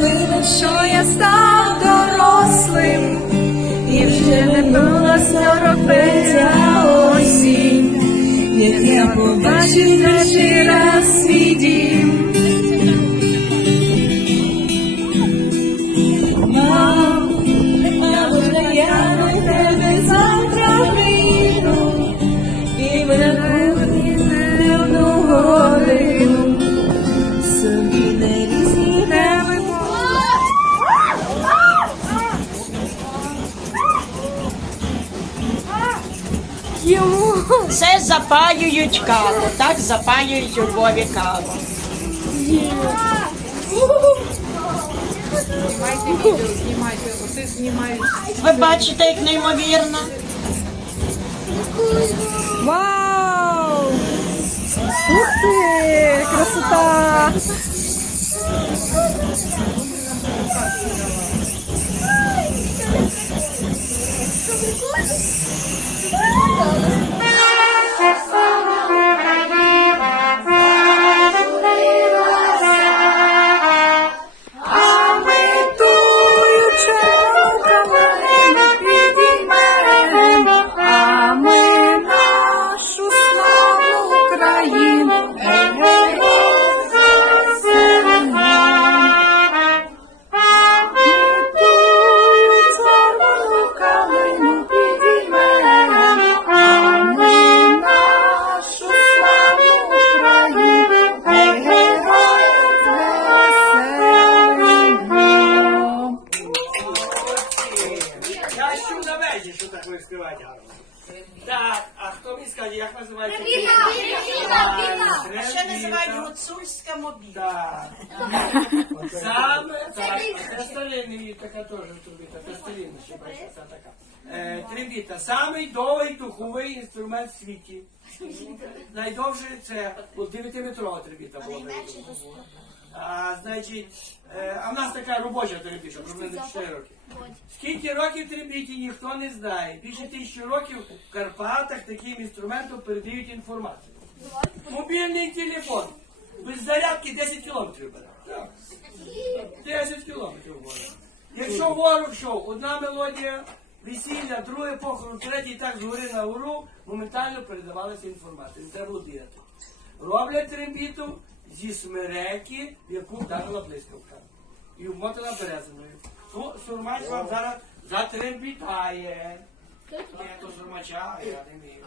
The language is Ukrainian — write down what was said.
винен, що я став дорослим, і вже минулася ропеця осінь, як я побачив Йому Це запаюють каву, так запаюють у Львові каву. Знімайте відео, знімайте, оце знімають. Ви бачите, як неймовірно. Вау! Ух ти! Красота! А що так ви співаєте гарно. Так, а хто мені скаже, як називається? А ще називають гуцульська мобіля. Так. Саме так. А Це така теж трубіта. Це ще бачите, така. Трембіта. Самий довгий духовий інструмент в світі. Найдовше це от 9-метрова трембіта була. А, значить, е, а в нас така робоча трембіта, приблизно 4 роки. Скільки років трембіті ніхто не знає. Більше тисячі років в Карпатах таким інструментом передають інформацію. Мобільний телефон. Без зарядки 10 кілометрів бере. Так. 10 кілометрів бере. Якщо ворог йшов, одна мелодія, весілля, друге похорон, третій так згори на гору, моментально передавалася інформація. Не треба було бігати. Роблять трембіту зі смереки, в яку вдарила блискавка. І вмотила березиною. Ну, сурмач вам зараз затрембітає. Ні, то сурмача, а я не вмію.